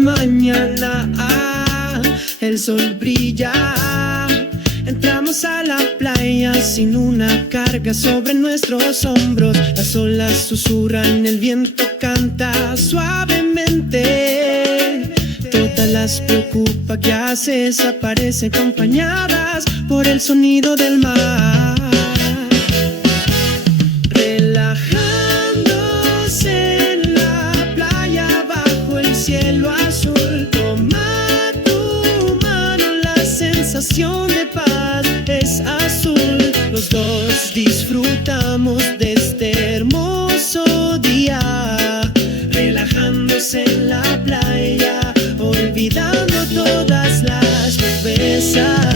mañana el sol brilla. Entramos a la playa sin una carga sobre nuestros hombros. Las olas susurran, el viento canta suavemente. Todas las preocupa que haces aparecen acompañadas por el sonido del mar. Relajándose en la playa bajo el cielo azul. Toma tu mano, la sensación de paz es azul. Los dos disfrutamos de este hermoso día, relajándose en la playa, olvidando todas las cervezas.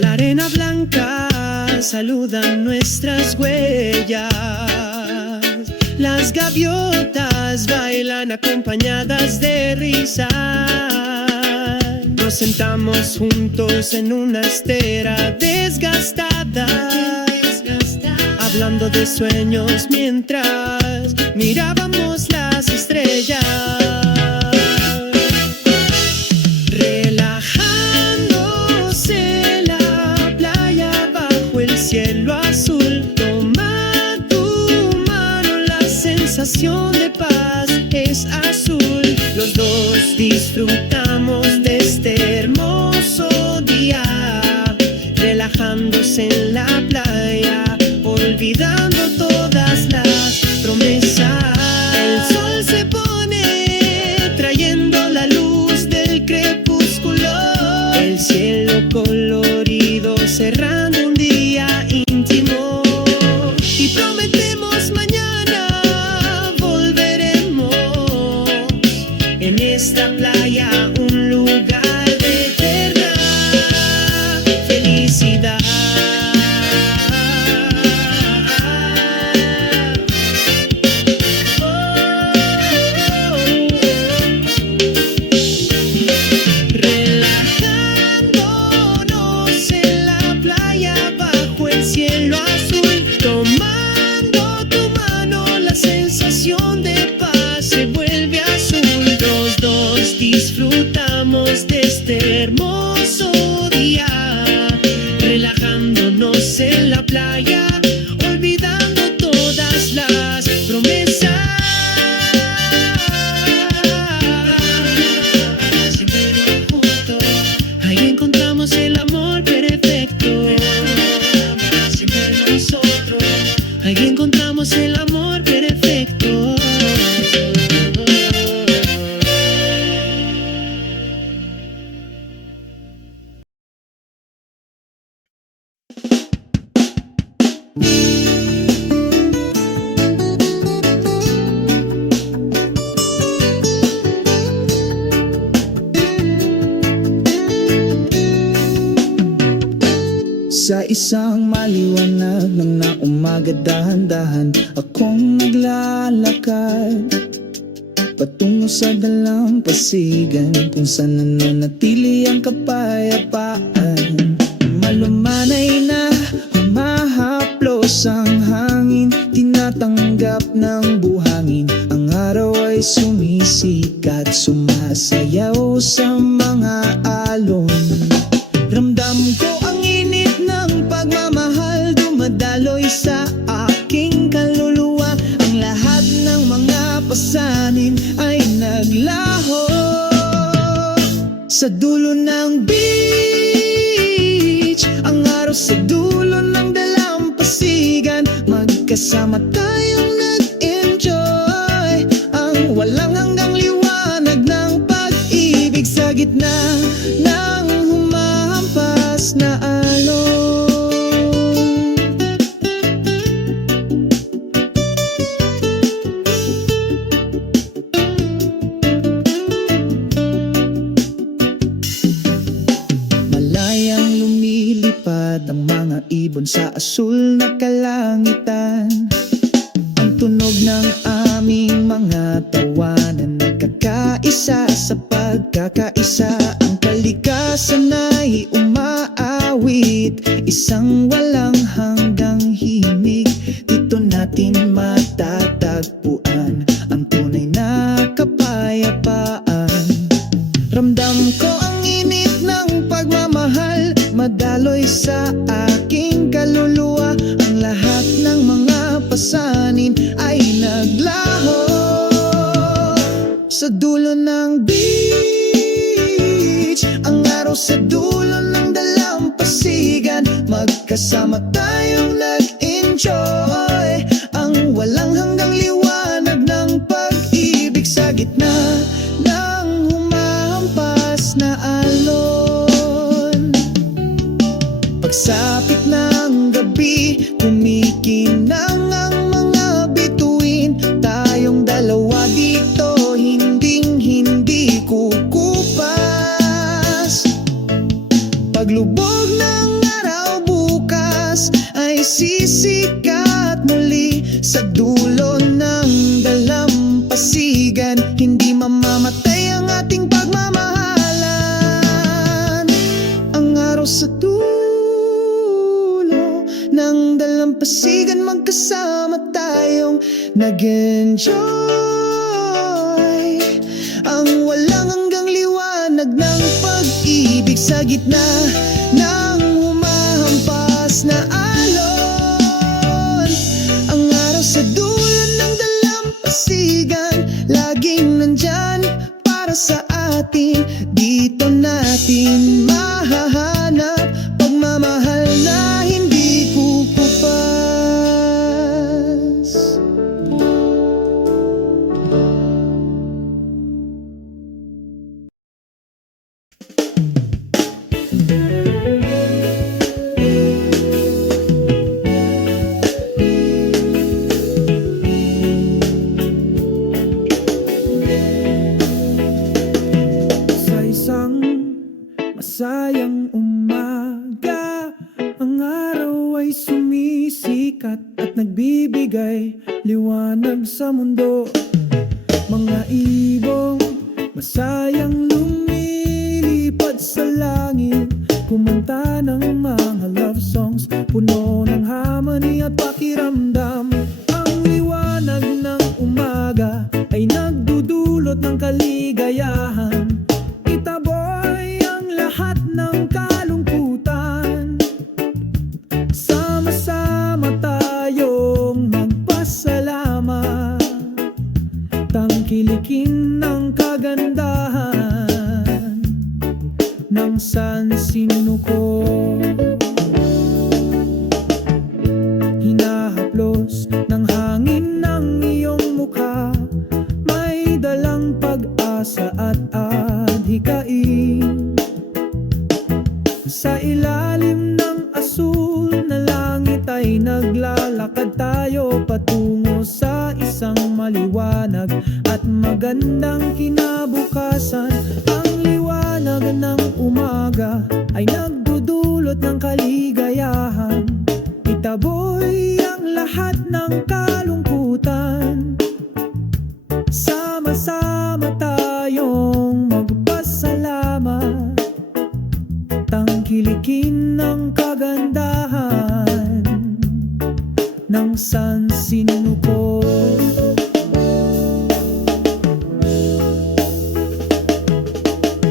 La arena blanca saluda nuestras huellas. Las gaviotas bailan acompañadas de risa. Nos sentamos juntos en una estera desgastada, hablando de sueños mientras mirábamos las estrellas. Relajándose en la playa bajo el cielo azul. Toma tu mano, la sensación de paz es azul. Los dos disfrutamos de este hermoso día, relajándose en la playa, olvidando todas las promesas. El sol se pone trayendo la luz del crepúsculo. El cielo colorido cerrando un día íntimo. Y prometemos mañana volveremos en esta playa, un lugar de eterna felicidad. Relajándonos en la playa bajo el cielo azul. Tomando tu mano, la sensación de paz se vuelve azul. Los dos disfrutamos de este hermoso día, relajándonos en la playa, olvidando todas las promesas. Siempre juntos, ahí encontramos el amor perfecto. Siempre nosotros, ahí encontramos el amor perfecto. Sa isang maliwanag ng na umaga, dahan-dahan akong naglalakad patungo sa dalampasigan, kung saan nananatili ang kapayapaan. Malumanay na humahaplos ang hangin, tinatanggap ng buhangin. Ang araw ay sumisikat, sumasayaw sa mga alon. Ramdam ko ang init ng pagmamahal, dumadaloy sa aking kaluluwa. Ang lahat ng mga pasanin ay naglaho sa dulo ng beach. Ang araw sa dulo ng dalampasigan, magkasama tayong nag-enjoy. Ang walang hanggang liwanag ng pag-ibig sa gitna ng humahampas na alon. Malayang lumilipad ang mga ibon sa asul na kalangitan. Ang tunog ng aming mga tawanan, nagkakaisa sa pagkakaisa. Ang kalikasan ay umaawit, isang walang hanggang himig. Dito natin matatagpuan kalayaan, ang tunay na kapayapaan. Ramdam ko ang init ng pagmamahal, madaloy sa aking kaluluwa. Ang lahat ng mga pasanin ay naglaho sa dulo ng beach. Ang araw sa dulo ng dalampasigan, magkasama tayong nag-enjoy. Ang walang hanggang liwanag ng pag-ibig sa gitna ng humahampas na alon. Pagsapit ng gabi, kumikinang ang mga bituin. Tayong dalawa dito, hinding-hindi kukupas. Paglubog ng araw bukas ay sisikat muli sa dulo ng dalampasigan. Hindi mamamatay ang ating pagmamahalan. Ang araw sa dulo ng dalampasigan, magkasama tayong nag-enjoy. Ang walang hanggang liwanag ng pag-ibig sa gitna ng humahampas na alon. Ang araw sa dulo ng dalampasigan, laging nandyan para sa atin. Dito natin mahahanap pagmamahal na hindi kukupas. Sa isang masayang umaga, ang araw ay sumisikat at nagbibigay liwanag sa mundo. Mga ibong masayang lumilipad sa langit, kumanta ng mga love songs, puno ng harmony at pakiramdam. Ang liwanag ng umaga ay nagdudulot ng kaligayahan. Itaboy ang lahat ng kalungkutan. Sama-sama tayong magpasalamat, tangkilikin ng kagandahan ng sansinuko. Hinahaplos ng hangin ng iyong mukha, may dalang pag-asa at adhikain. Sa ilalim ng asul na langit ay naglalakad tayo patungo sa isang maliwanag at magandang kinabukasan. Ang liwanag ng umaga ay nagdudulot ng kaligayahan. Itaboy ang lahat ng kalungkutan. Sama-sama tayong magpasalamat, tangkilikin ng kagandahan ng sansinuko.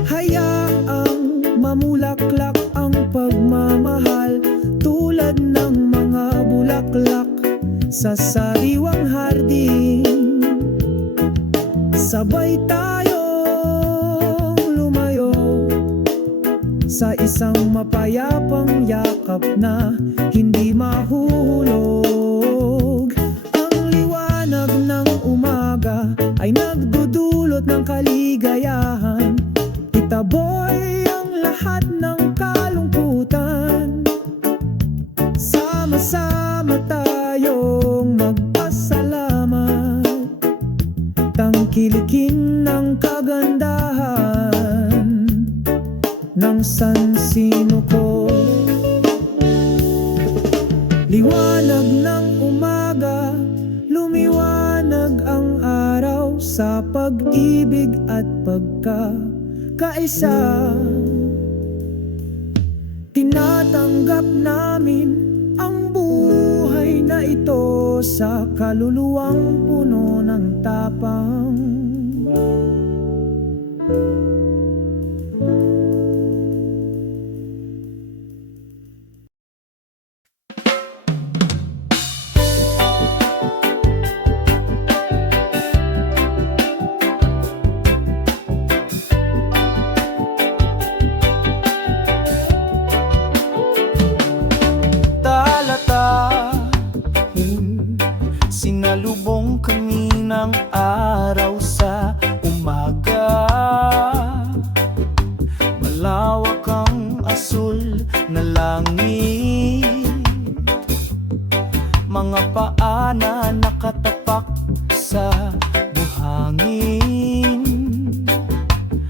Hayaang mamulaklak ang pagmamahal, tulad ng mga bulaklak sa sariwang hardin. Sabay tayong lumayo sa isang mapayapang yakap na hindi mahuhulog. Ang liwanag ng umaga ay nagdudulot ng kaligayahan. Itaboy ang lahat ng kalungkutan. Sama-sama tayong magpasalamat, tangkilikin ng kagandahan ng sansinuko. Liwanag ng umaga, lumiwanag ang araw sa pag-ibig at pagkakaisa. Tinatanggap namin ang buhay na ito sa kaluluwang puno ng tapang. Talata, sinalubong kami ng araw sa umaga. Malawak ang asul na langit, mga paa na nakatapak sa buhangin.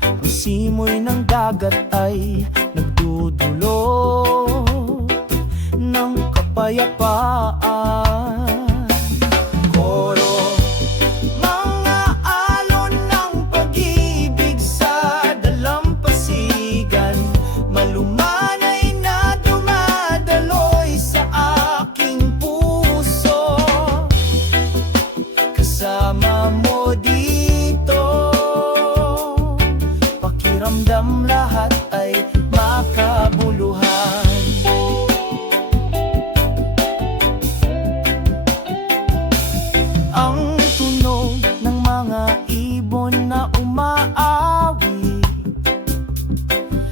Ang simoy ng dagat ay nagdudulot ng kapayapaan. Koro, mga alon ng pag-ibig sa dalampasigan, malumanay na dumadaloy sa aking puso. Kasama mo dito, pakiramdam lahat ay makabuluhan. Ang tunog ng mga ibon na umaawit,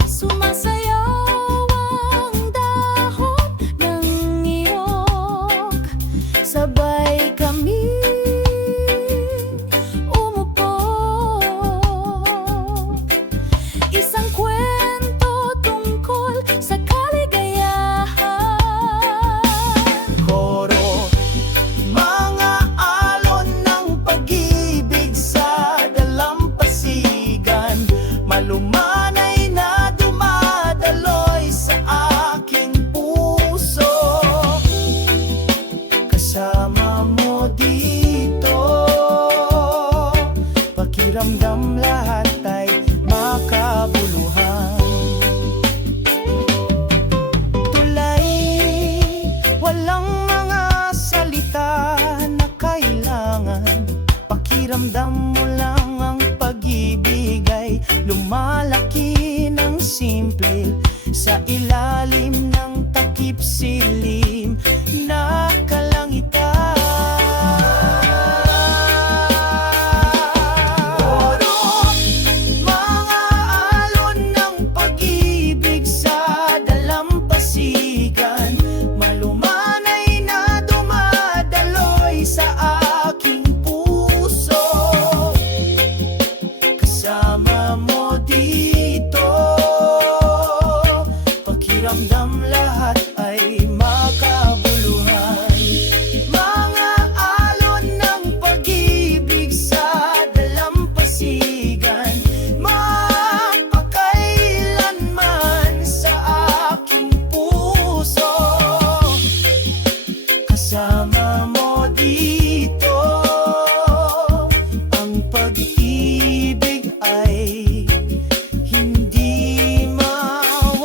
sumasayaw ang dahon ng niyog, sabay kami umupok. Isang kwento tungkol sa kaligayahan. koro, mga alon ng pag-ibig sa dalampasigan, malumanay na dumadaloy sa aking puso. Kasama mo dito, pakiramdam lahat ay makabuluhan. Tulay, walang mga salita na kailangan, pakiramdam mo lang ang pag-ibig ay lumalaki ng simple sa ilalim ng takip silim na kalangitan. Koro, mga alon ng pag-ibig sa dalampasigan, malumanay na dumadaloy sa aking puso. Kasama mo dito, pakiramdam lahat ay makabuluhan. Mga alon ng pag-ibig sa dalampasigan, mapakailanman sa aking puso. Kasama mo dito, ang pag-ibig ay hindi mawawala.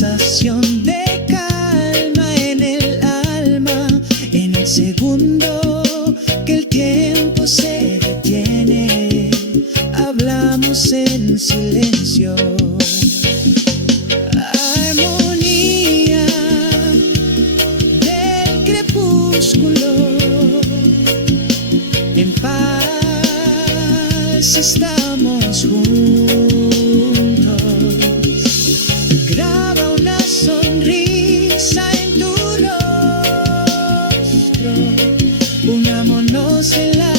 sensación de calma en el alma, en el segundo que el tiempo se detiene, hablamos en silencio. Armonía del crepúsculo, en paz estamos juntos. Graba una sonrisa en tu rostro, unámonos en la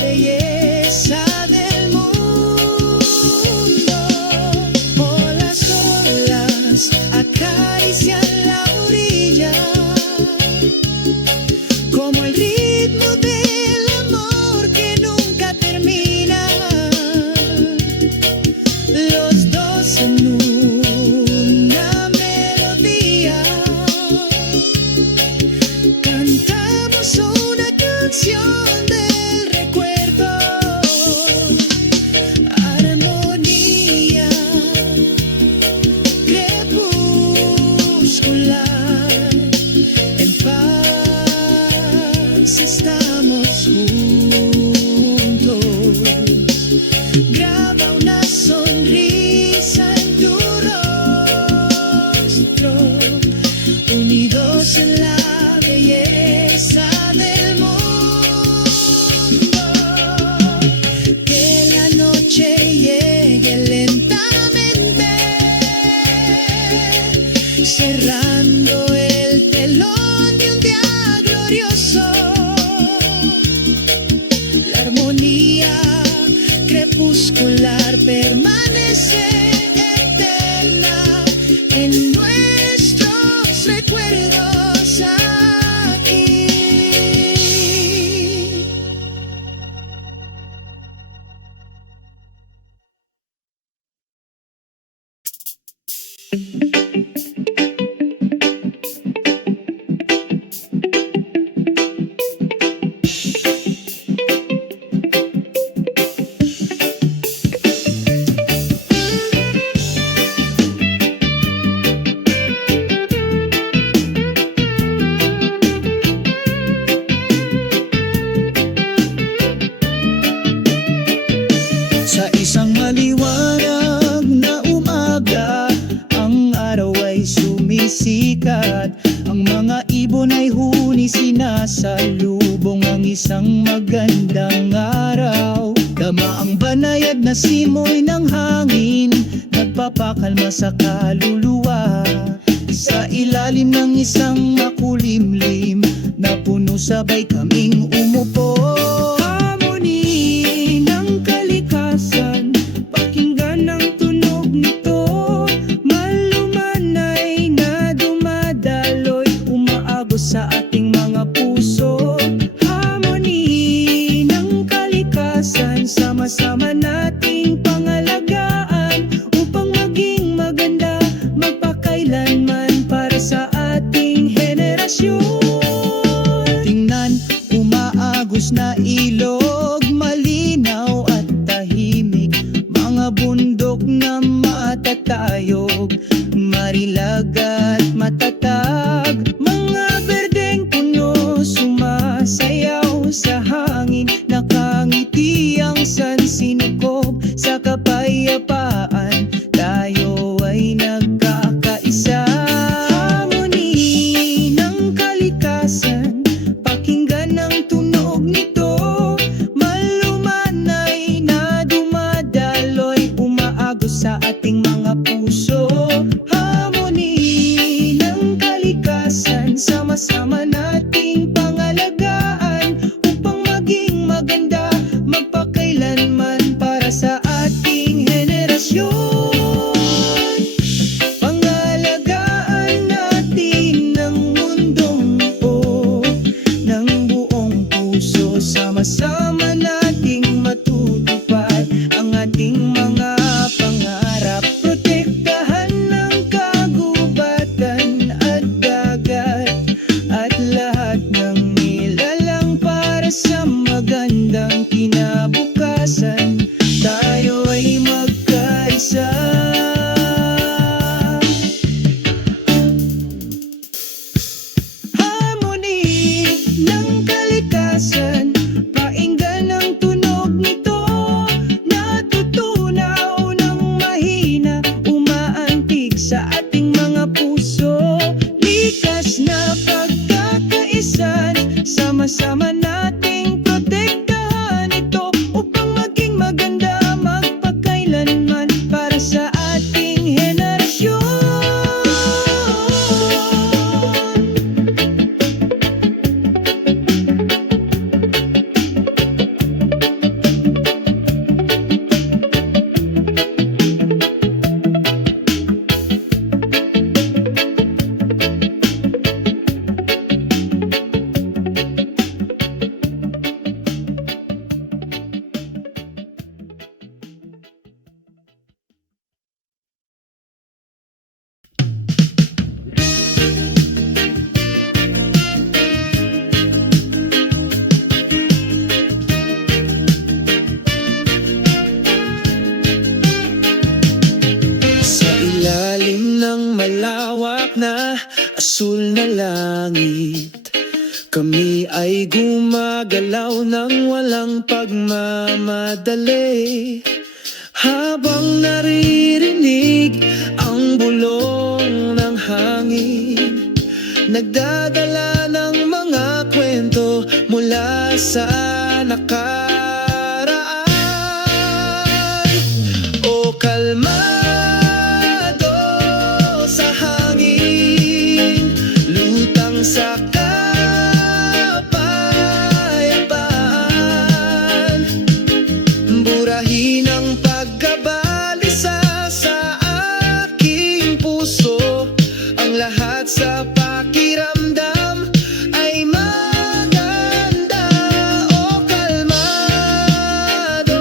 belleza del mundo. Por las olas acarician la orilla, como el ritmo del amor que nunca termina. Los dos en una melodía cantamos una canción del recuerdo. Armonía crepuscular, en paz estamos juntos. Graba una sonrisa en tu rostro, unidos en la belleza del mundo. Que la noche llegue lentamente, cerrando el telón de un día glorioso. La armonía crepuscular permanece eterna en nuestros recuerdos aquí. Sa isang maliwanag na umaga, ang araw ay sumisikat. Ang mga ibon ay huni, sinasalubong ang isang magandang araw. Dama ang banayad na simoy ng hangin, nagpapakalma sa kaluluwa. Sa ilalim ng isang makulimlim na puno, sabay kaming umupo. Harmony ng kalikasan, pakinggan ang tunog nito. Malumanay na dumadaloy, umaagos sa ating mga puso. Harmony ng kalikasan, sama-sama nating pangalagaan upang maging maganda magpakailanman para sa ating henerasyon. Tingnan, umaagos na ilog, malinaw at tahimik, mga bundok na matatayog, marilag at matatag, mga berdeng puno sumasayaw sa hangin, nakangiti ang sansinukob sa kapayapaan, tayo ay nagkakaisa. Harmony ng kalikasan, pakinggan ang tunog nito. Malumanay na dumadaloy, umaagos sa ating mga puso. Harmony ng kalikasan, malawak na asul na langit. Kami ay gumagalaw ng walang pagmamadali, habang naririnig ang bulong ng hangin, nagdadala ng mga kwento mula sa nakaraan. O kalmado sa hangin, lutang sa kapayapaan, burahin ang pagkabalisa sa aking puso. Ang lahat sa pakiramdam ay maganda. O kalmado.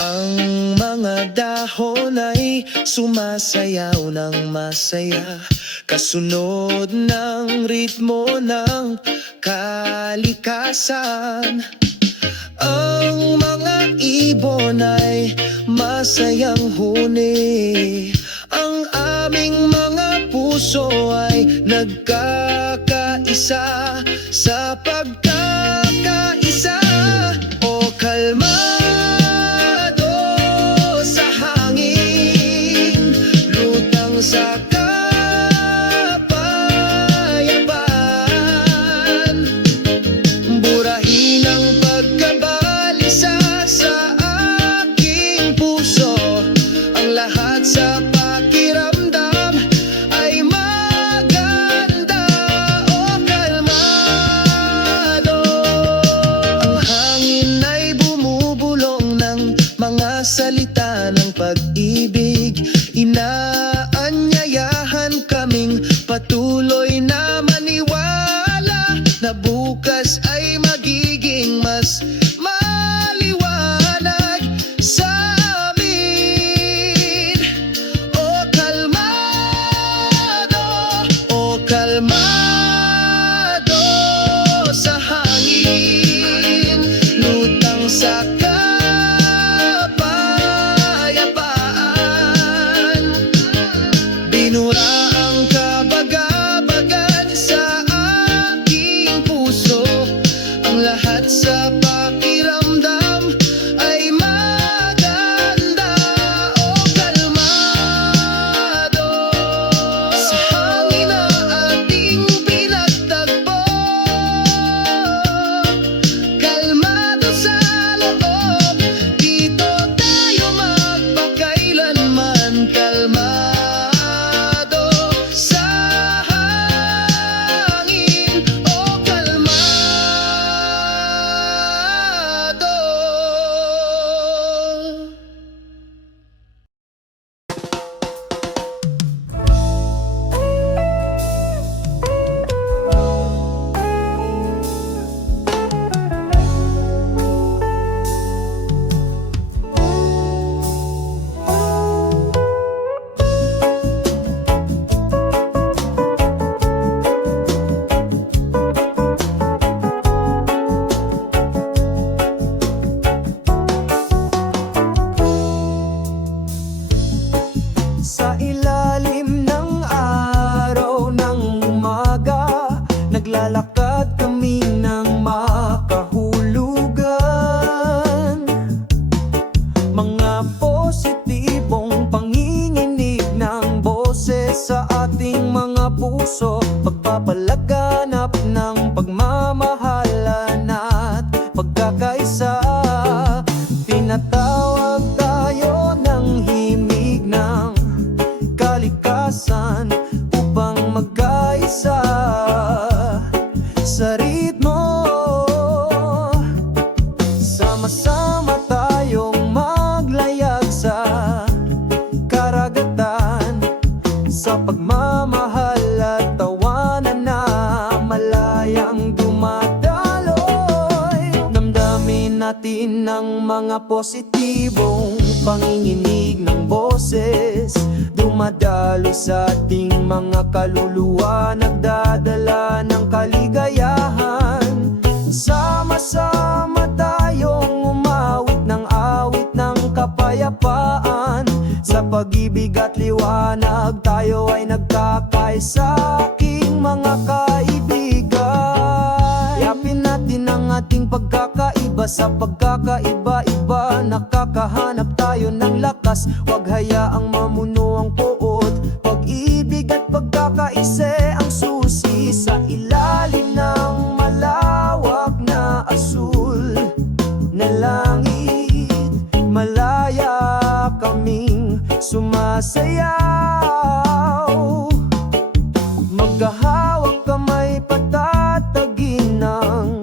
Ang mga dahon ay sumasayaw ng masaya, kasunod ng ritmo ng kalikasan. Ang mga ibon ay masayang huni, ang aming mga puso ay nagkakaisa sa pagkakaisa. O kalmado sa hangin, lutang sa kapayapaan, burahin ang pagkabalisa sa aking puso. Ang lahat sa pakiramdam ay maganda. O kalmado. Ang hangin ay bumubulong ng mga salita ng pag-ibig, inaanyayahan kaming patuloy na maniwala na bukas ay magiging mas maliwanag sa amin. O kalmado, o kalmado sa hangin, lutang sa kapayapaan, binura ang kabagabagan sa aking puso. Ang lahat sa pakiramdam ay maganda. O kalmado sa hangin na ating pinagtagpo, kalmado sa loob, dito tayo magpakailanman. Kalmado sa hangin, o kalmado. Sa ilalim ng araw ng umaga, naglalakad kami ng makahulugan. Mga positibong panginginig ng boses sa ating mga puso, pagpapalaganap ng pagmamahalan at pagkakaisa. Tinatawag tayo ng himig ng kalikasan upang magkaisa sa ritmo. Sama-sama tayong maglayag sa karagatan, sa pagmamahal at tawanan na malayang dumadaloy. Damdamin natin ang mga positibong panginginig ng boses, dumadalo sa ating mga kaluluwa, nagdadala ng kaligayahan. liwanag, tayo ay nagkakaisa, aking mga kaibigan. Yapin natin ang ating pagkakaiba, sa pagkakaiba-iba nakakahanap tayo ng lakas. Huwag hayaang mamuno ang puot, pag-ibig at pagkakaisa ang susi. Sa ilalim ng malawak na asul na langit, malaya kaming sumasayaw. Magkahawak kamay, patatagin ng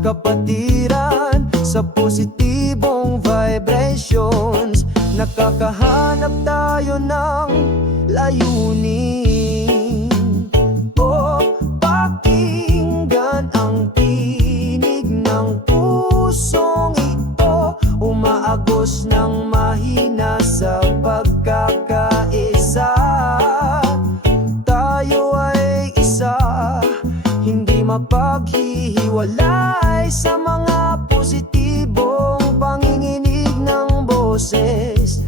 kapatiran sa positibong vibrations. Nakakahanap tayo ng layunin. O pakinggan ang tinig ng pusong ito, umaagos ng mahina sa pagkakaisa. Tayo ay isa, hindi mapaghihiwalay, sa mga positibong panginginig ng boses.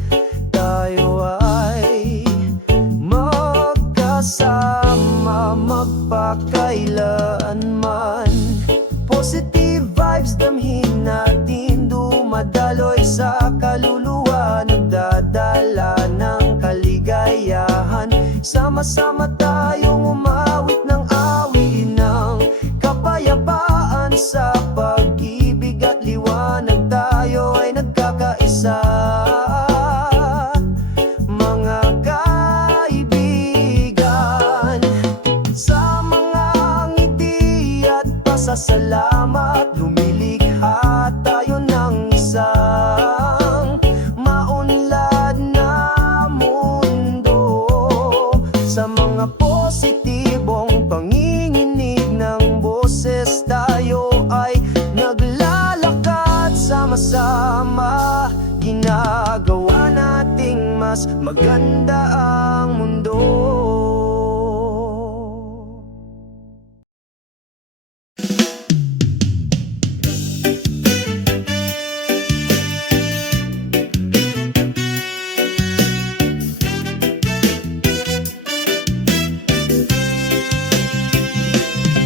Tayo ay magkasama magpakailanman. Positive vibes damhin natin, dumadaloy sa kaluluwa, nagdadala ng kaligayahan. Sama-sama tayong umawit ng awit ng kapayapaan. Sa pag-ibig at liwanag, tayo ay nagkakaisa, mga kaibigan. Sa mga ngiti at pasasalamat, lumilikha tayo ng isang maunlad na mundo. Sa mga positibong panginginig ng boses, tayo ay naglalakad sama-sama. Ginagawa nating mas maganda ang mundo.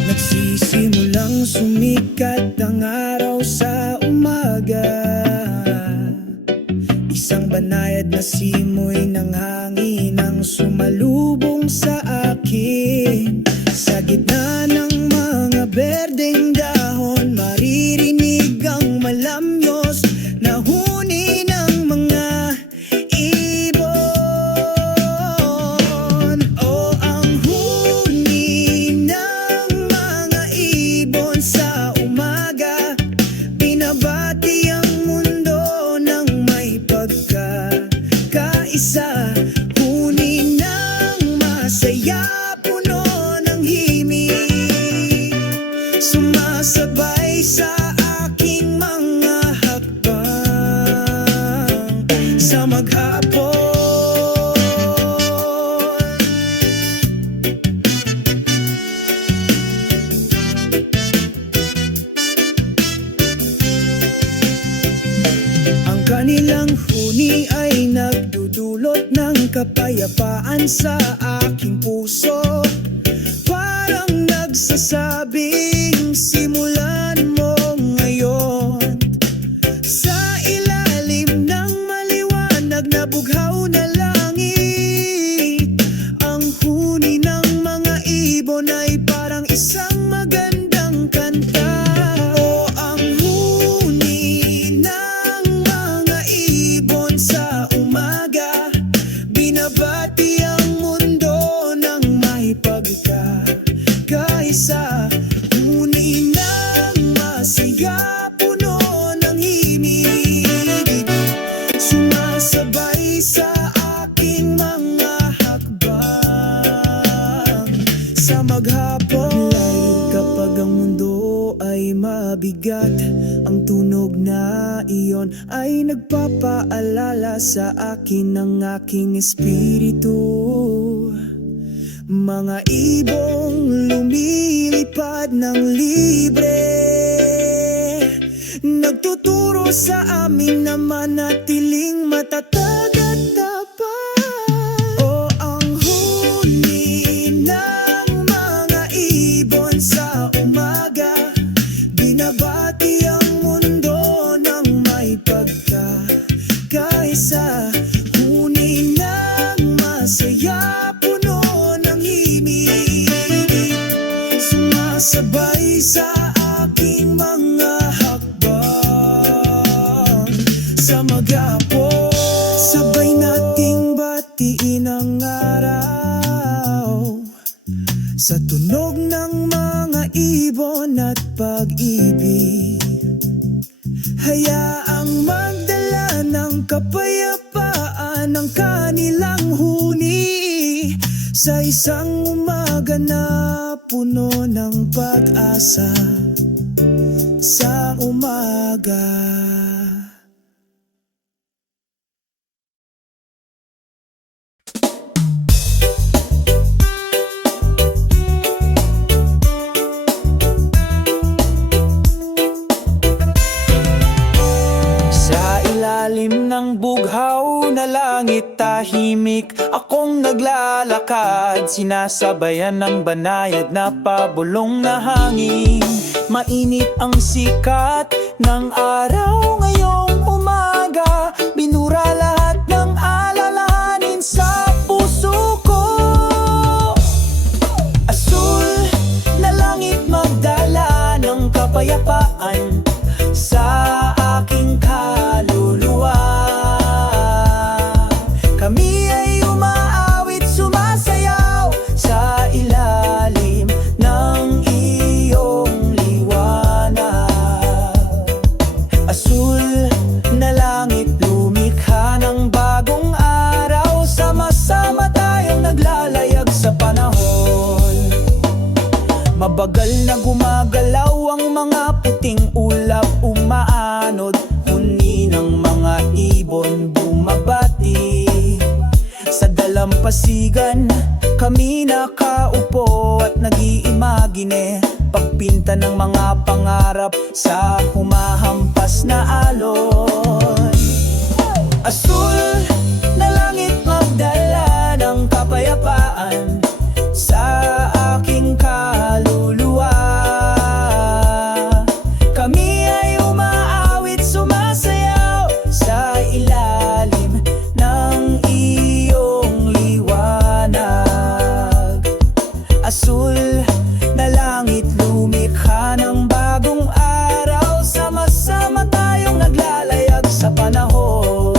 Nagsisimulang sumikat ang araw sa umaga, isang banayad na simoy ng hangin ang sumalubong sa akin. Sa gitna ng mga berdeng dahon, maririnig ang malamyos na huni ng mga ibon. O ang huni ng mga ibon sa umaga, binabati ang mundo ng may pagkakaisa. Huni ng masaya, puno ng himig, sumasabay sa aking mga hakbang sa maghapon. Ang kanilang huni ay nagdudulot ng kapayapaan sa aking puso. Parang nagsasabing, simulan mo ngayon. Sa ilalim ng maliwanag na bughaw na langit, ang huni ng mga ibon ay parang isang magandang kanta. O ang huni ng mga ibon sa umaga, binabati ang mundo ng may pagkakaisa. Huni ng masaya, puno ng himig, sumasabay sa aking mga hakbang sa maghapon. Dahil kapag ang mundo ay mabigat, ang tunog na iyon ay nagpapaalala sa akin ng aking espiritu. Mga ibong lumilipad ng libre, nagtuturo sa amin na manatiling matatag at tapat. sa aking mga hakbang sa maghapon. Sabay nating batiin ang araw sa tunog ng mga ibon at pag-ibig. Hayaang magdala ng kapayapaan ang kanilang huni sa isang umaga na puno ng pag-asa sa umaga. Ilalim ng bughaw na langit tahimik akong naglalakad, sinasabayan ng banayad na pabulong na hangin. Mainit ang sikat ng araw ngayong umaga, binura lahat ng alalahanin sa puso ko. Asul na langit magdala ng kapayapaan sa aking kaluluwa. Kami ay umaawit, sumasayaw sa ilalim ng iyong liwanag. Asul na langit lumikha ng bagong araw, sama-sama tayong naglalayag sa panahon. Mabagal na gumagalaw ang mga puting ulap, umaanod, huni ng mga ibon bumabati. Sa dalampasigan kami nakaupo at nag-iimagine, pagpinta ng mga pangarap sa humahampas na alon. Asul na langit magdala ng kapayapaan sa aking kaluluwa. Kami ay umaawit, sumasayaw sa ilalim ng iyong liwanag. Asul na langit lumikha ng bagong araw, sama-sama tayong naglalayag sa panahon.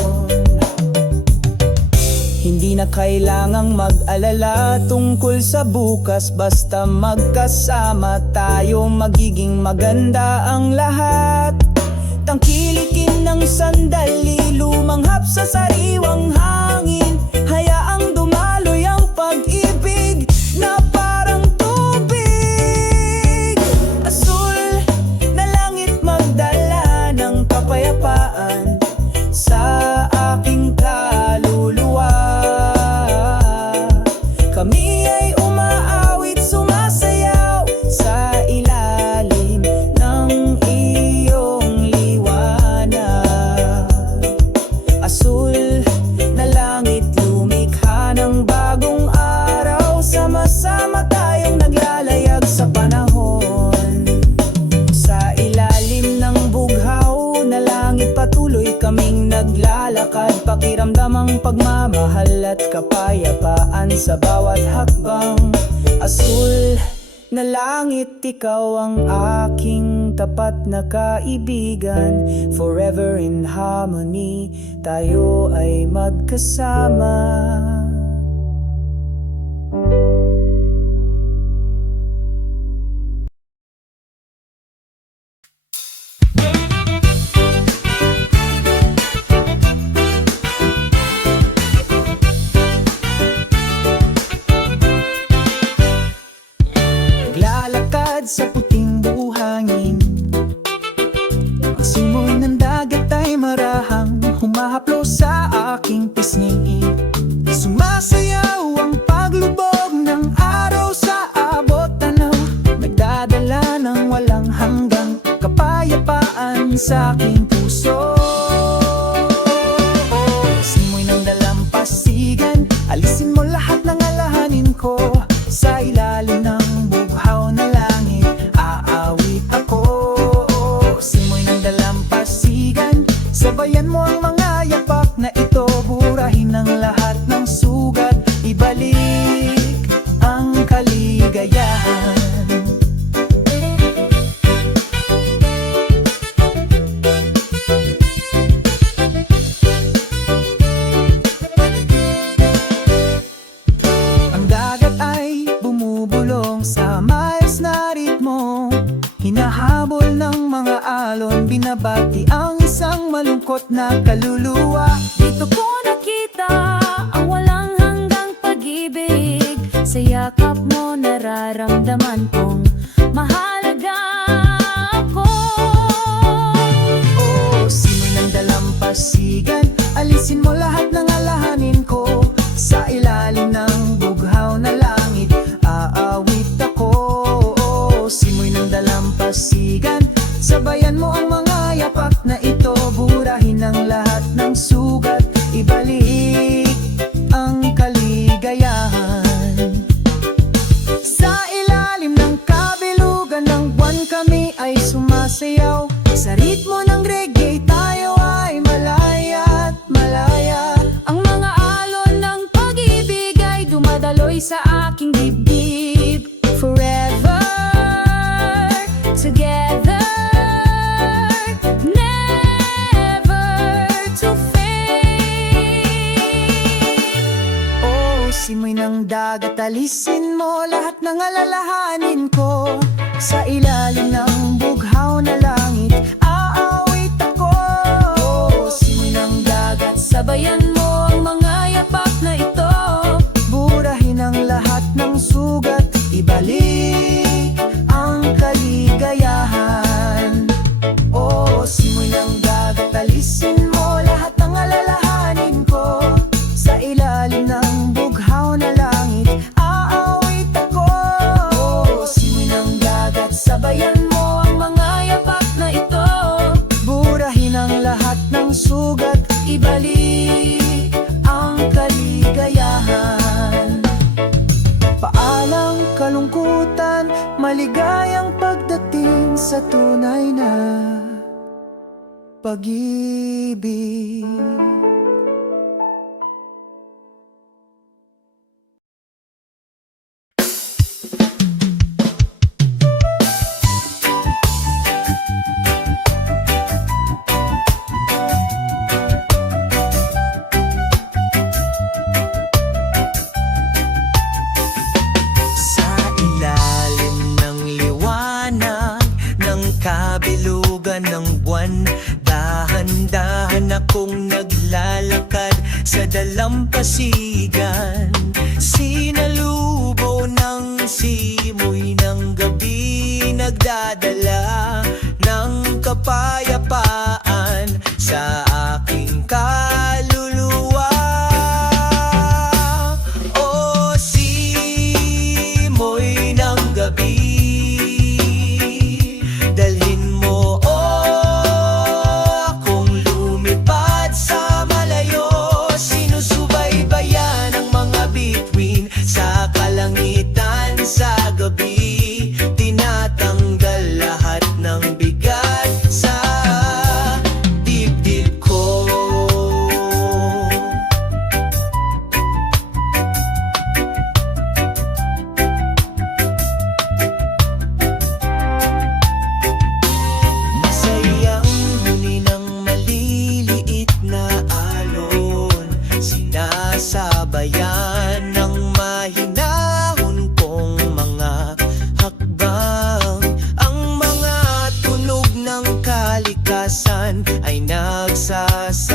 Hindi na kailangang mag-alala tungkol sa bukas, basta magkasama tayo magiging maganda ang lahat. Tangkilikin ng sandali, lumanghap sa sariwang hangin, hayaang dumaloy ang pag-ibig na parang tubig. Asul na langit magdala ng kapayapaan sa aking kaluluwa. Kami ay umaawit, sumasayaw sa ilalim ng iyong liwanag. Asul na langit lumikha ng bagong araw, sama-sama tayong naglalayag sa panahon. Sa ilalim ng bughaw na langit patuloy kaming naglalakad, pakiramdam ang pagmamahal at kapayapaan sa bawat hakbang. Asul na langit, ikaw ang aking tapat na kaibigan. Forever in harmony, tayo ay magkasama. Sa puting buhangin, ang simoy ng dagat ay marahang humahaplo sa aking pisngi. Sumasayaw ang paglubog ng araw sa abot tanaw, nagdadala ng walang hanggang kapayapaan sa aking puso. Simoy ng dalampasigan, alisin mo lahat ng alahanin ko. Sa ilalim ng bughaw na langit, aawit ako. Simoy ng dalampasigan, sabayan mo ang mga yapak na ito. Burahin ang lahat ng sugat, ibalik ang kaligayahan. hinahabol ng mga alon, binabati ang isang malungkot na kaluluwa. Dito ko nakita ang walang hanggang pag-ibig. Sa yakap mo nararamdaman kong mahalaga ako. Oh, simoy ng dalampasigan, alisin mo lahat ng alalahanin ko. Sa ilalim ng bughaw na langit, aawit ako. Oh, simoy ng dalampasigan, sabayan mo ang mga yapak na ito. Burahin ang lahat ng sugat, ibalik ang kaligayahan. Sa ilalim ng kabilugan ng buwan kami ay sumasayaw. Sa ritmo ng reggae tayo ay malaya at malaya. Ang mga alon ng pag-ibig ay dumadaloy sa aking dibdib. Forever Together, never to fade. oh, simoy ng dagat, alisin mo lahat ng alalahanin ko. Sa ilalim ng bughaw na langit, aawit ako. Oh, simoy ng dagat, Sabayan mo ang mga yapak na ito. burahin ang lahat ng sugat, ibalik ang kaligayahan. Oh, simoy ng dagat, alisin mo lahat ng alalahanin ko. Sa ilalim ng bughaw na langit, aawit ako. Oh, simoy ng dagat, Sabayan mo ang mga yapak na ito. burahin ang lahat ng sugat, Ibalik ang kaligayahan. Paalang kalungkutan, maligayang pagdating sa tunay na pag-ibig. Sa ilalim ng liwanag ng kabilugan ng buwan, dahan-dahan akong naglalakad sa dalampasigan. Sinalubo ng simoy ng gabi, nagdadala ng kapayapaan sa aking kaluluwa. Oh, simoy ng gabi, dalhin mo akong lumipad sa malayo. Sinusubaybayan ang mga bituin sa kalangitan sa gabi. Tinatanggal lahat ng bigat sa dibdib ko. Masayang huni ng maliliit na alon, sinasabayan ng mahinahon kong mga hakbang. Ang mga tunog ng kalikasan ay nagsasama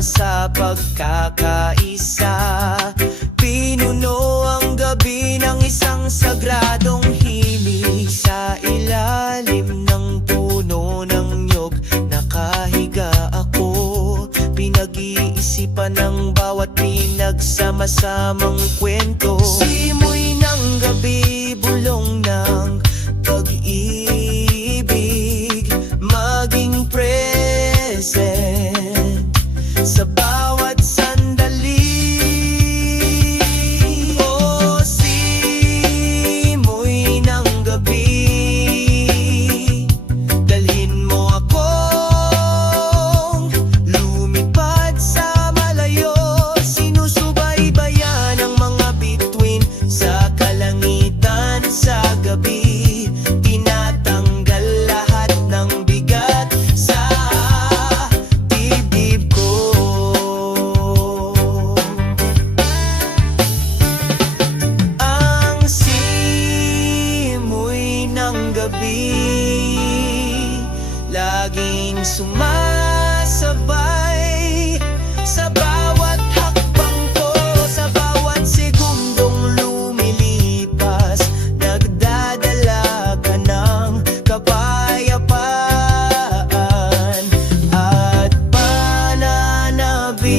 sa pagkakaisa. Pinuno ang gabi ng isang sagradong himig. Sa ilalim ng puno ng nyog nakahiga ako. Pinag-iisipan ng bawat pinagsama-samang kwento. Simoy ng gabi, bulong ng pag-ibig, maging present sa bawat sandali. Oh, simoy ng gabi, dalhin mo akong lumipad sa malayo. Sinusubaybayan ang mga bituin sa kalangitan laging sumasabay sa bawat hakbang ko, sa bawat segundong lumilipas. Nagdadala ka ng kapayapaan at pananabik.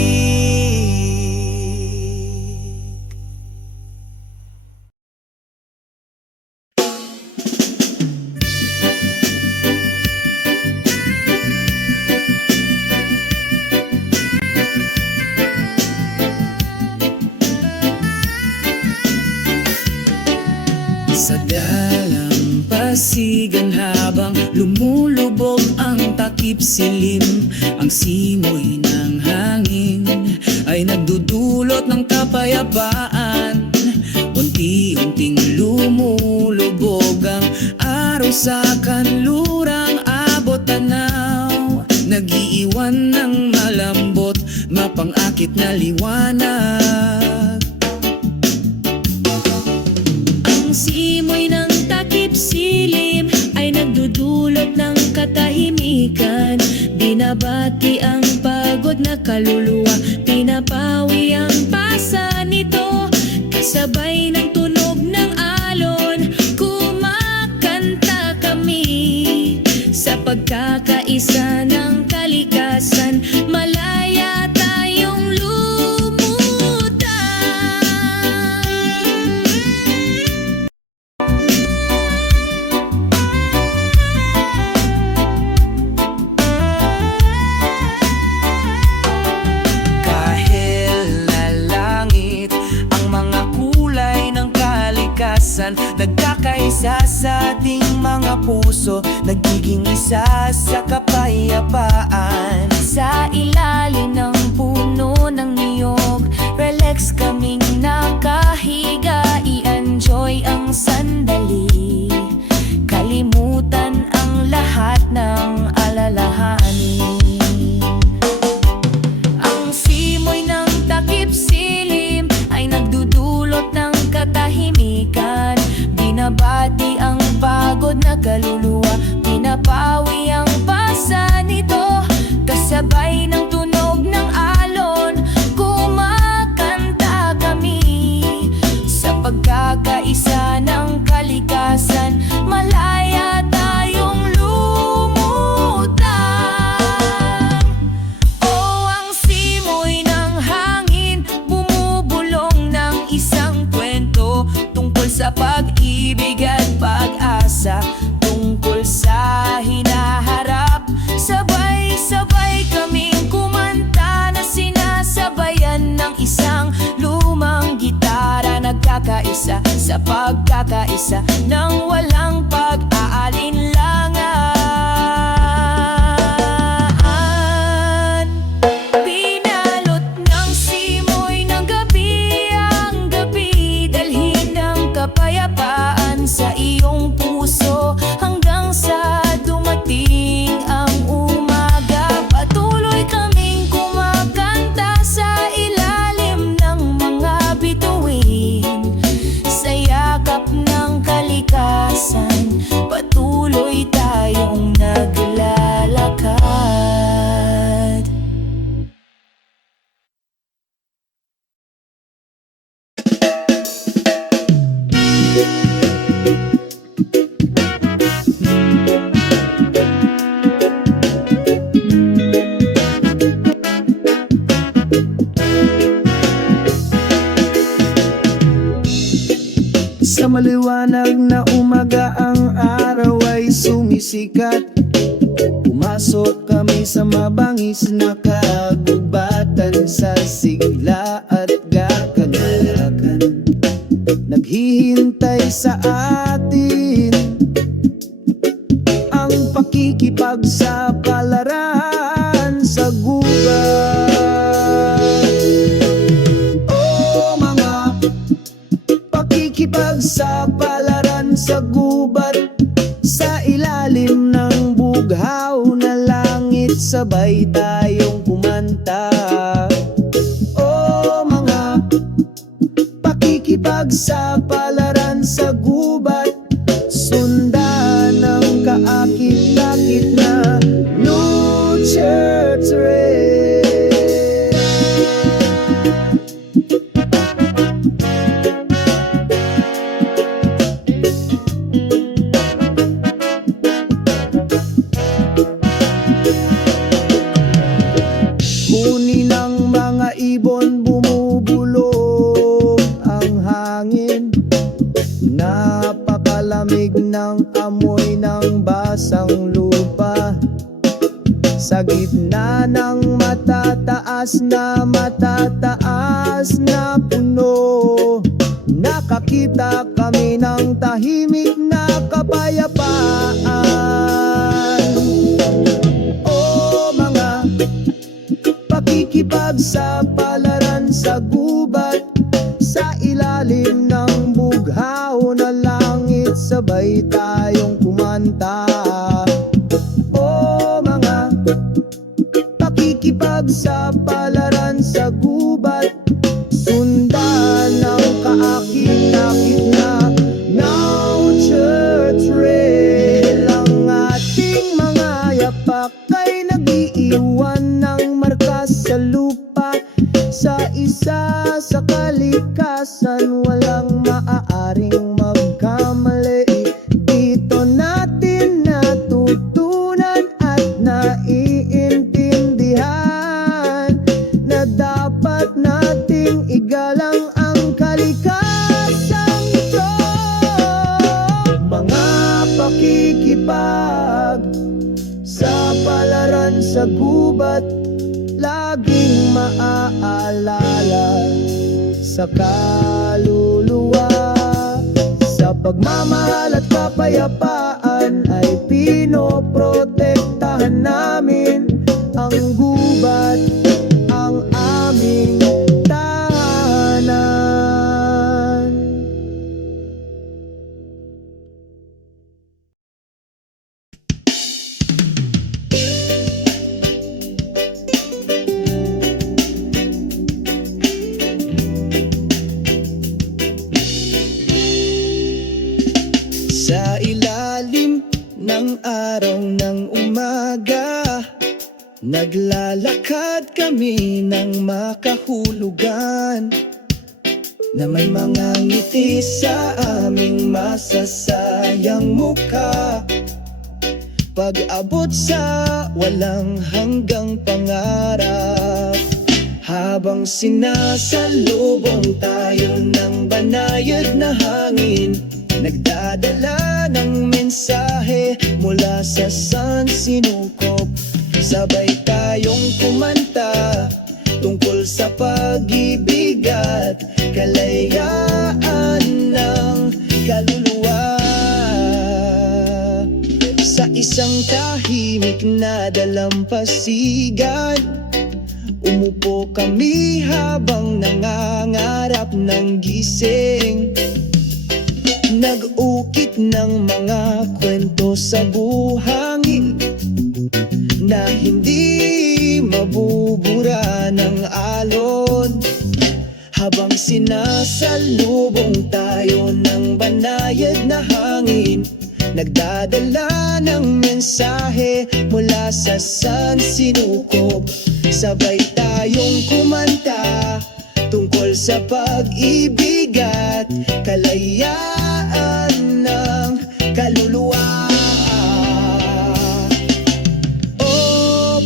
Sa dalampasigan habang lumulubog ang takip silim, ang simoy ng hangin ay nagdudulot ng kapayapaan. Unti-unting lumulubog ang araw sa kanlurang abot tanaw, nag-iiwan ng malambot, mapangakit na liwanag. Ang simoy ng takip silim ay nagdudulot ng katahimikan. Binabati ang pagod na kaluluwa, pinapawi ang pasa nito. Kasabay ng tunog ng alon, kumakanta kami. Sa pagkakaisa ng kalikasan, malaya tayong lumutan. Nagkakaisa sa ating mga puso, nagiging isa sa kapayapaan. Sa ilalim ng puno ng niyog, relax kaming nakahiga, i-enjoy ang sandali, kalimutan ang lahat ng alalahanin. Ang simoy ng takip silim ay nagdudulot ng katahimikan. Binabati ang pagod na kaluluwa, pinapawi ang pasa nito. Kasabay ng tunog ng alon, kumakanta kami. Sa pagkakaisa ng kalikasan, malaya tayong lumutang. Oh, ang simoy ng hangin, bumubulong ng isang kwento tungkol sa pag-ibig at pag-asa, tungkol sa hinaharap. Sabay-sabay kaming kumanta na sinasabayan ng isang lumang gitara. Nagkakaisa sa pagkakaisa ng walang pag-aalinlangan. Pinalot ng simoy ng gabi ang gabi, dalhin ng kapayapaan sa iyong puso hanggang sa dumating ang umaga. Patuloy kaming kumakanta sa ilalim ng mga bituin, sa yakap ng kalikasan, patuloy tayong naglalakad. Sa maliwanag na umaga ang araw ay sumisikat. Pumasok kami sa mabangis na kagubatan, sa sigla at gakagalakan. Naghihintay sa atin ang pakikipagsapalaran sa gubat. Oh, mga pakikipagsapalaran sa gubat, sa ilalim ng bughaw na langit, sabay tayong kumanta. Oh, mga pakikipagsapalaran sa gubat, sundan ng kaakit-akit na ng basang lupa. Sa gitna ng matataas na puno, nakakita kami ng tahimik na kapayapaan. O mga pakikipagsapalaran sa gubat, sa ilalim ng bughaw na langit, sabay tayong kumanta. O mga pakikipagsapalaran sa gubat, sundan ang kaakit-akit na church rail. Ang ating mga yapak ay nag-iiwan ng marka sa lupa. Sa isa sa kalikasan, walang maaaring magkamali. Dito natin natutunan at naiintindihan na dapat nating igalang ang kalikasang ito. Mga pakikipag sa palaran sa gubat, laging maaalala sa kaluluwa. Sa pagmamahal at kapayapaan ay pinoprotektahan namin ang gubat, ang aming tahanan. Sa ilalim ng araw ng umaga, naglalakad kami ng makahulugan, na may mga ngiti sa aming masasayang mukha. Pag-abot sa walang hanggang pangarap, habang sinasalubong tayo ng banayad na hangin, nagdadala ng mensahe mula sa sansinukob. Sabay tayong kumanta tungkol sa pag-ibig at kalayaan ng kaluluwa. Sa isang tahimik na dalampasigan, umupo kami habang nangangarap ng gising. Nag-ukit ng mga kwento sa buhangin na hindi mabubura ng alon. Habang sinasalubong tayo ng banayad na hangin, nagdadala ng mensahe mula sa sansinukob. Sabay tayong kumanta tungkol sa pag-ibig at kalayaan ng kaluluwa. O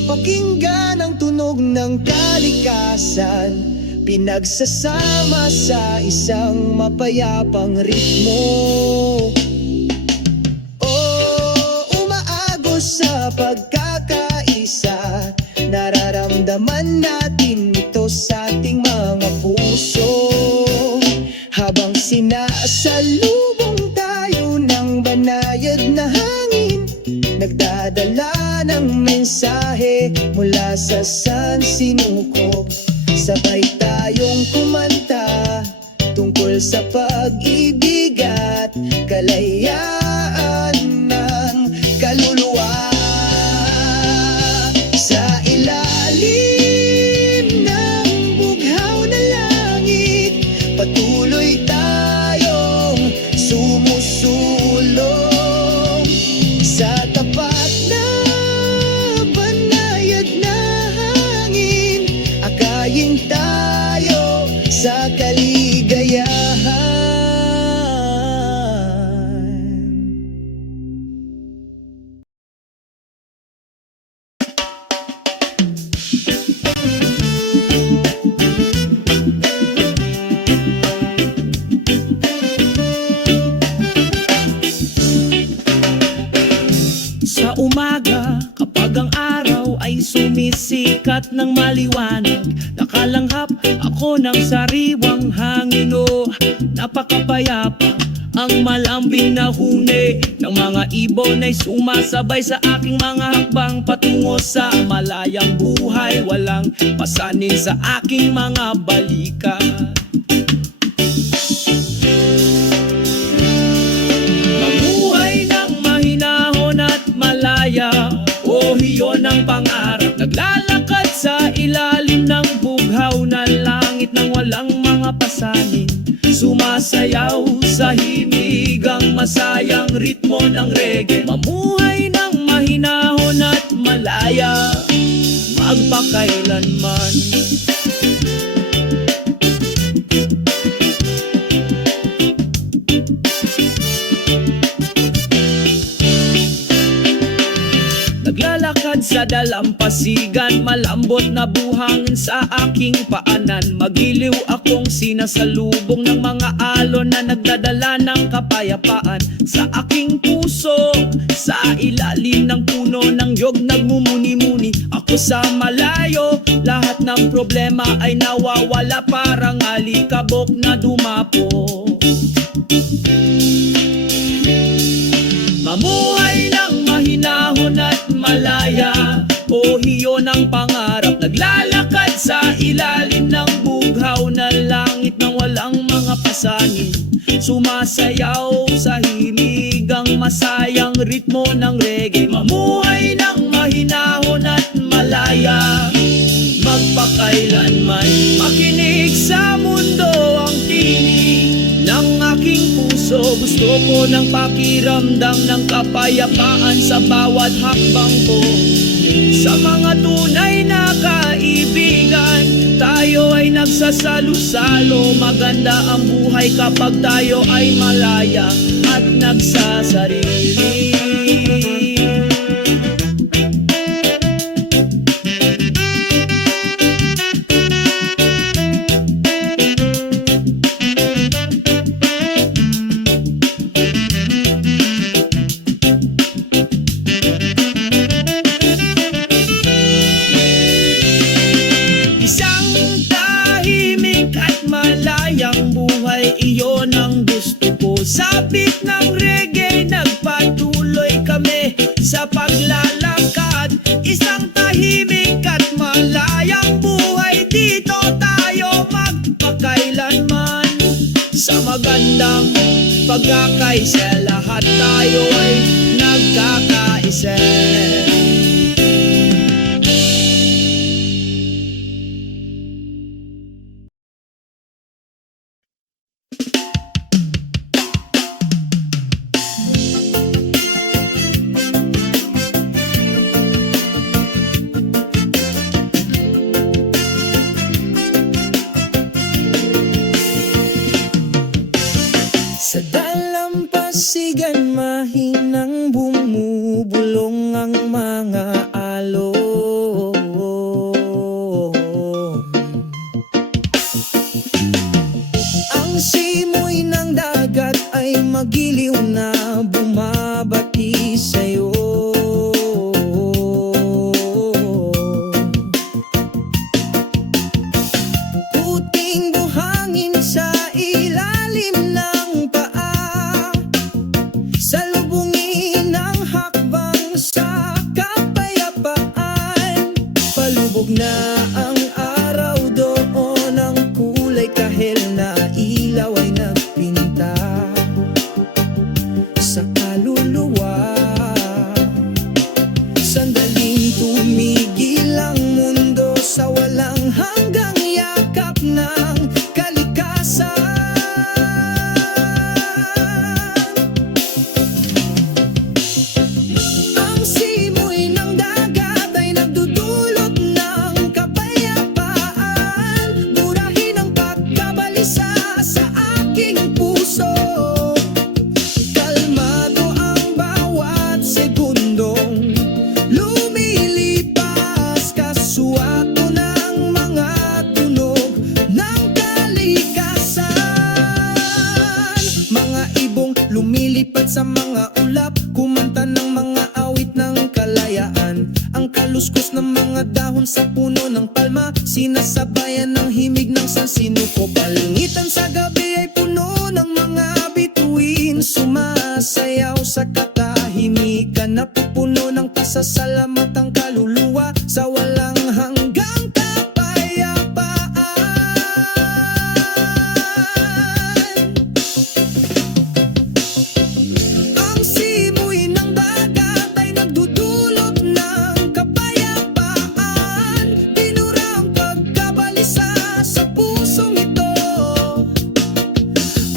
pakinggan ang tunog ng kalikasan, pinagsasama sa isang mapayapang ritmo. O umaagos sa pagkakaisa, nararamdaman natin ito sa ating mga puso. Habang sinasalubong tayo ng banayad na hangin, nagdadala ng mensahe mula sa sansinukob. Sabay tayong kumanta tungkol sa pag-ibig at kalayaan ng kaluluwa. Sa ilalim ng bughaw na langit, patuloy tayong sumusulong. Sa tapat na banayad na hangin, akayin tayo sa kaligayahan. Sa umaga, kapag ang araw ay sumisikat ng maliwanag, nakalanghap ako ng sariwang hangin, oh, napakapayapa. Ang malambing na huni ng mga ibon ay sumasabay sa aking mga hakbang patungo sa malayang buhay. Walang pasanin sa aking mga balikat. Mamuhay ng mahinahon at malaya, oh, iyon ang pangarap. Naglalakad sa ilalim ng bughaw na langit nang walang mga pasanin. Sumasayaw sa himig ang masayang ritmo ng reggae. Mamuhay ng mahinahon at malaya, magpakailanman. Naglalakad sa dalampasigan, malambot na buhangin sa aking paanan. Magiliw akong sinasalubong ng mga alon na nagdadala ng kapayapaan. Sa aking puso, sa ilalim ng puno ng yog nagmumuni-muni. Ako sa malayo, lahat ng problema ay nawawala, parang alikabok na dumapo. Mamuhay ng mahinahon at malaya, oh, iyon ang pangarap. Naglalakad sa ilalim ng bughaw na langit nang walang mga pasanin. Sumasayaw sa himig ang masayang ritmo ng reggae. Mamuhay ng mahinahon at malaya, magpakailanman. Makinig sa mundo ang tinig ng aking puso. Gusto ko ng pakiramdam ng kapayapaan sa bawat hakbang ko. Sa mga tunay na kaibigan, tayo ay nagsasalo-salo. Maganda ang buhay kapag tayo ay malaya at nagsasarili. Iyon ang gusto ko. Sabik ng reggae, nagpatuloy kami sa paglalakad. Isang tahimik at malayang buhay, dito tayo magpakailanman. Sa magandang pagkakaisa, lahat tayo ay nagkakaisa. Sa dalampasigan, mahinang bumubulong ang mga alon. Ang simoy ng dagat ay magiliw na bumabati sa'yo. Puting buhangin sa ilalim ng salubungin ang hakbang sa kapayapaan. kaluskos ng mga dahon sa puno ng palma, sinasabayan ng himig ng sansinuko. Palangitan sa gabi ay puno ng mga bituin, sumasayaw sa katahimikan, napupuno ng pasasalamat ang kaluluwa sa walang hanggang kapayapaan. Ang simoy ng dagat ay nagdudulot ng kapayapaan, binurang pagkabalisa sa pusong ito.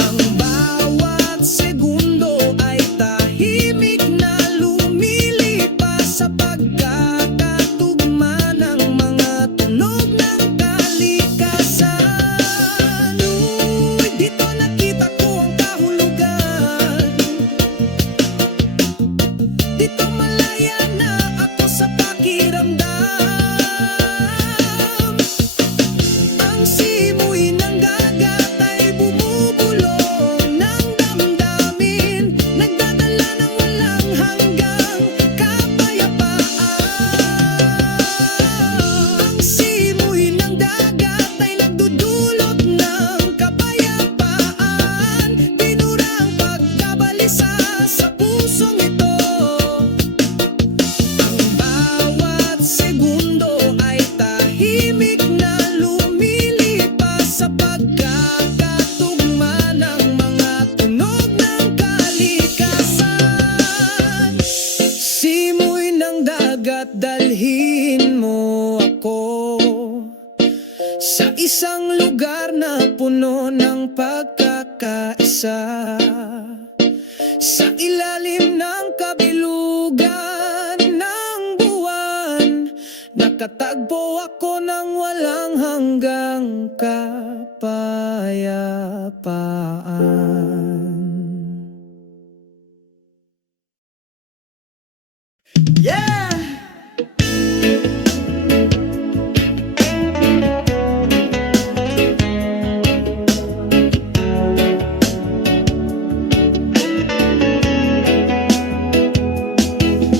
Ang bawat segundo ay tahimik na lumilipas sa pagkakatugma ng mga tunog ng kalikasan. Uy, dito nakita ko ang kahulugan, dito malaya na ako sa pakiramdam. Ang simoy ng dagat ay bumubulong ng damdamin, nagdadala ng walang hanggang kapayapaan. Ang simoy ng dagat ay nagdudulot ng kapayapaan, binurang pagkabalisa sa pusong ito. Ang bawat segundo ay tahimik na lumilipas sa pagkakatugma ng mga tunog ng kalikasan. Simoy ng dagat, dalhin mo ako sa isang lugar na puno ng pagkakaisa. Sa ilalim ng kabilugan ng buwan, nakatagpo ako ng walang hanggang kapayapaan. Yeah!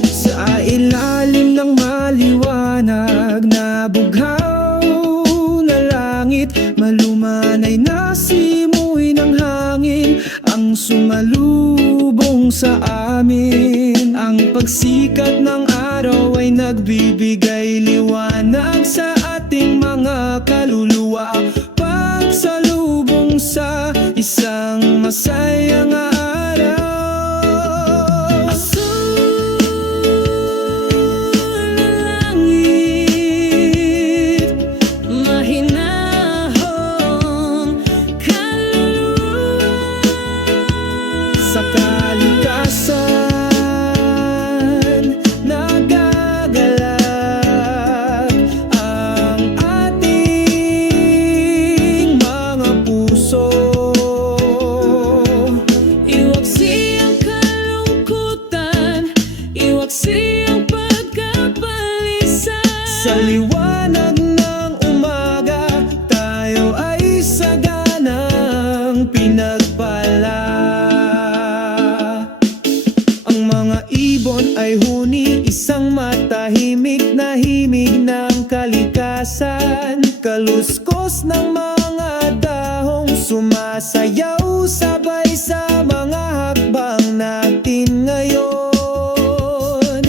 Sa ilalim ng maliwanag na bughaw na langit, malumanay na simoy ng hangin ang sumalubong sa amin. Ang pagsikat ng araw ay nagbibigay liwanag sa ating mga kaluluwa, pagsalubong sa isang masayang araw. Asul na langit, mahinahong kaluluwa sa kalikasan, nagagalak ang ating mga puso. Iwaksi ang kalungkutan, iwaksi ang pagkabalisa. Sa liwanag ng umaga, tayo ay saganang pinagpala. Ang mga ibon ay huni, isang matahimik na himig ng kalikasan. Kaluskos ng mga dahong sumasayaw sabay sa mga hakbang natin ngayon.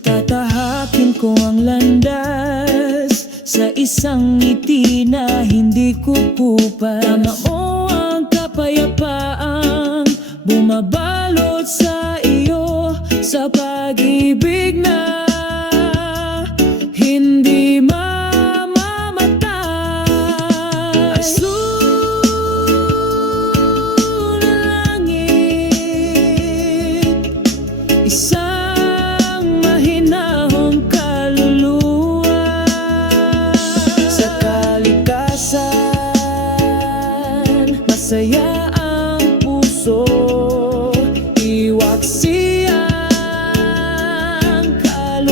Tatahakin ko ang landas sa isang ngiti na hindi kukupas. Tama mo ang kapayapaang bumabalot sa iyo, sa pag-ibig na hindi mamamatay. Asul na langit, isang mahinahong kaluluwa sa kalikasan, masaya ang puso. Iwaksi ang kaluluwa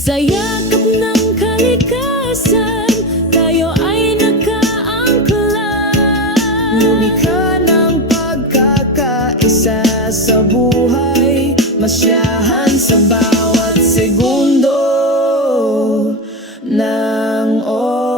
Sa yakap ng kalikasan, tayo ay nakaangkla. Lumikha ng pagkakaisa sa buhay, masyahan sa bawat segundo ng oras.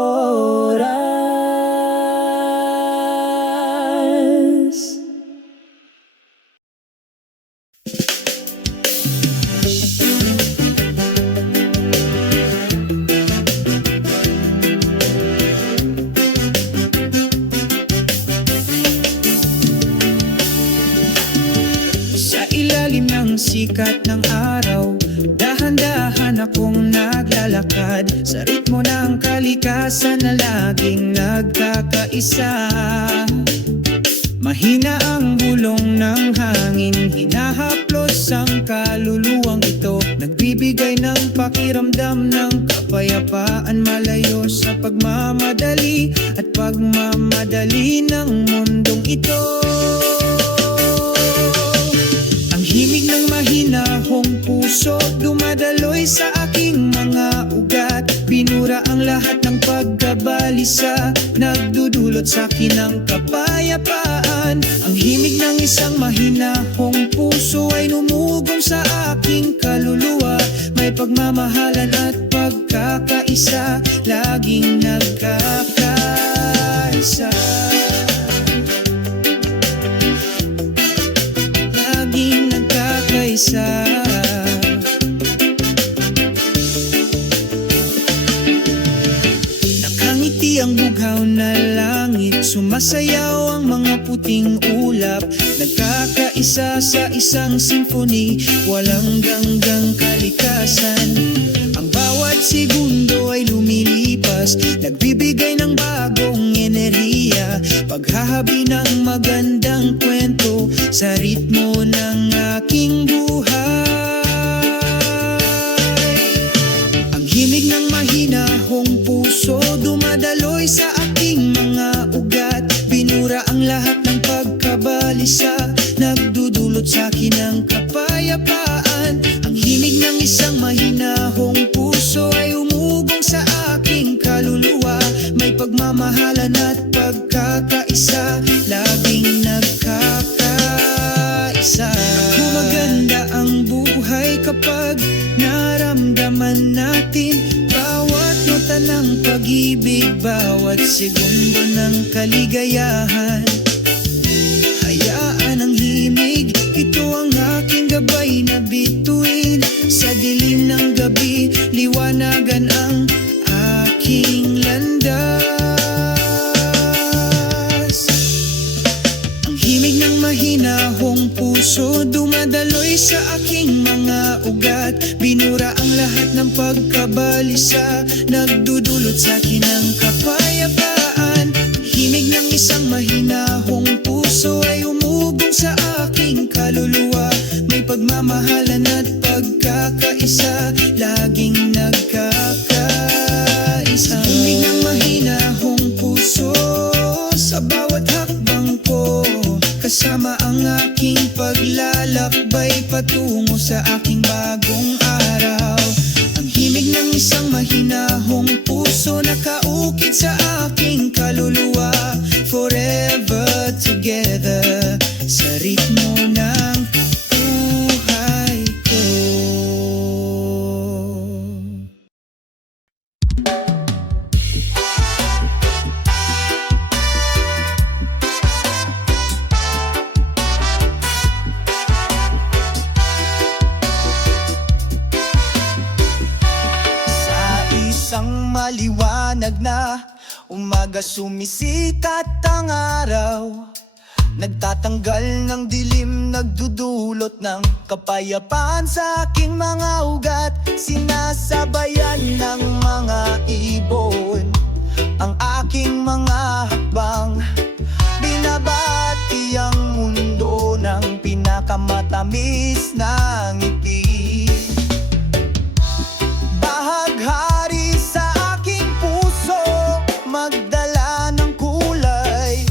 Sa ilalim ng sikat ng araw, dahan-dahan akong naglalakad sa ritmo ng kalikasan na laging nagkakaisa. Mahina ang bulong ng hangin, hinahaplos ang kaluluwang ito. Nagbibigay ng pakiramdam ng kapayapaan, malayo sa pagmamadali at pagmamadali ng mundong ito. Himig ng mahinahong puso, dumadaloy sa aking mga ugat. Binura ang lahat ng pagkabalisa, nagdudulot sa akin ng kapayapaan. Ang himig ng isang mahinahong puso ay numugong sa aking kaluluwa. May pagmamahalan at pagkakaisa, laging nagkakaisa. Laging nagkakaisa. Nakangiti ang bughaw na langit, sumasayaw ang mga puting ulap. Nagkakaisa sa isang symphony, walang ganggang kalikasan. Ang bawat segundo ay lumilipas, nagbibigay ng bagong enerhiya. Paghahabi ng magandang kwento sa ritmo ng aking buhay. Ang himig ng mahinahong puso, dumadaloy sa aking mga ugat. Binura ang lahat ng pagkabalisa, nagdudulot sa akin ng kapayapaan. Ang himig ng isang mahinahong puso ay umugong sa aking kaluluwa. May pagmamahalan at pagkakaisa, laging nagkakaisa. Gumaganda ang buhay kapag naramdaman natin bawat nota ng pag-ibig, bawat segundo ng kaligayahan. Hayaan ang himig, ito ang aking gabay na bituin. Sa dilim ng gabi, liwanagan ang aking landas. Ang himig ng mahinahong puso, dumadaloy sa aking mga ugat. Binura ang lahat ng pagkabalisa, nagdudulot sa akin ng kapayapaan. Himig ng isang mahinahong puso ay umugong sa aking kaluluwa. May pagmamahalan at pagkakaisa, laging nagkakaisa. Himig ng mahinahong puso sa bawat hakbang ko, kasama ang aking paglalakbay patungo sa aking bagong araw. Ang himig ng isang mahinahong puso, nakaukit sa aking kaluluwa. Forever together, sa ritmo ng buhay ko. Isang maliwanag na umaga, sumisikat ang araw. Nagtatanggal ng dilim, nagdudulot ng kapayapaan sa aking mga ugat. Sinasabayan ng mga ibon ang aking mga hakbang. Binabati ang mundo ng pinakamatamis na ngiti. Bahaghari sa aking puso, magdala ng kulay.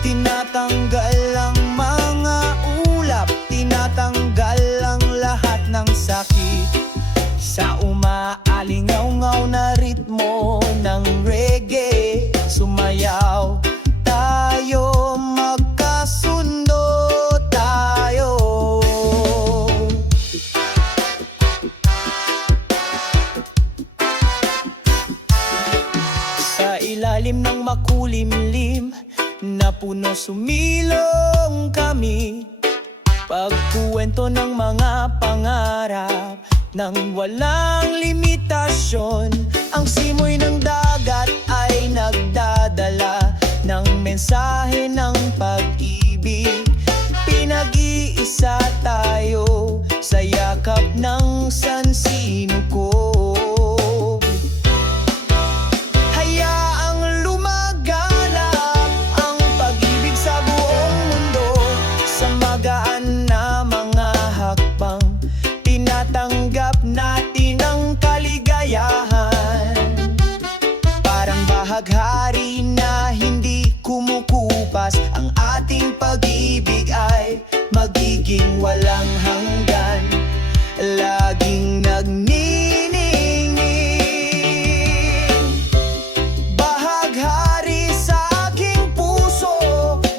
Tinatanggal ang mga ulap, tinatanggal ang lahat ng sakit. Sa Umalingaw-ngaw na ritmo ng reggae. Sumayaw tayo, magkasundo tayo. Sa ilalim ng makulimlim na puno sumilong kami, pagkuwento ng mga pangarap nang walang limitasyon. Ang simoy ng dagat ay nagdadala ng mensahe ng pag-ibig. Pinag-iisa tayo sa yakap ng sansinuko. Hayaang lumaganap ang pag-ibig sa buong mundo. Sa magaan na mga hakbang, tinatanggap natin ang kaligayahan. Parang bahaghari na hindi kumukupas, ang ating pag-ibig ay magiging walang hanggan, laging nagniningning. Bahaghari sa aking puso,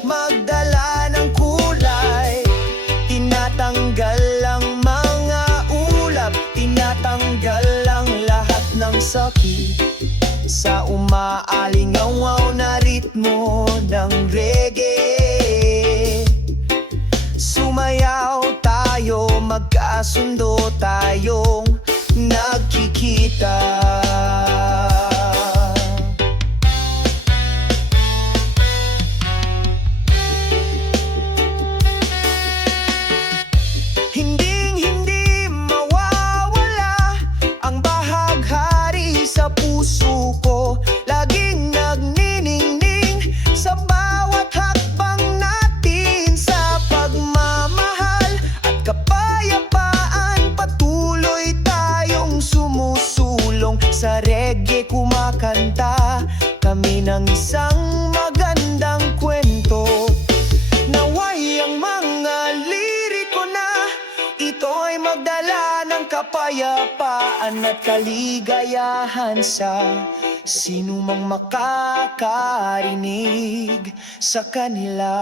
magdala ng kulay. Tinatanggal ang mga ulap, tinatanggal ang lahat ng sakit. Sa umaalingaw-ngaw na ritmo ng reggae, sumayaw tayo, magkasundo tayong nagkikita. Hinding-hindi mawawala ang bahaghari sa puso ko. Laging nagniningning sa bawat hakbang natin. Sa pagmamahal at kapayapaan, patuloy tayong sumusulong. Sa reggae kumakanta kami ng isang magandang kwento. Naway ang mga liriko na ito ay magdala ng kapayapaan at kaligayahan sa sinumang makakarinig sa kanila.